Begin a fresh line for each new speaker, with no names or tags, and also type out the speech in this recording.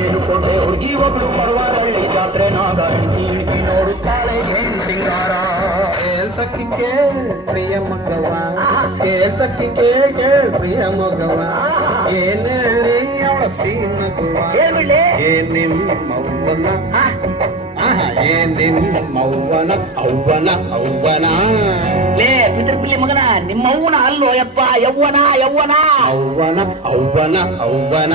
ಏನು ಕೊಟ್ಟು ಹುಡುಗಿ ಒಬ್ಬಳು ಬರುವ ಪ್ರಿಯ ಮಗವ ಏನ್ ಸಕ್ಕ ಪ್ರಿಯ ಮಗವ ಏನೇಳಿ ಅವಳಿ ಏ ನಿಮ್ ಮೌನ ಏ ನಿಮ್ ಮೌನ ಅವನ
ಲೇ ಪದರ್ಬಿಲಿ ಮಗನ ನಿಮ್ಮ ಯವ್ವನ ಯೌವನ
ಯೌವ್ವನಾವನ ಅವ್ವನ ಅವನ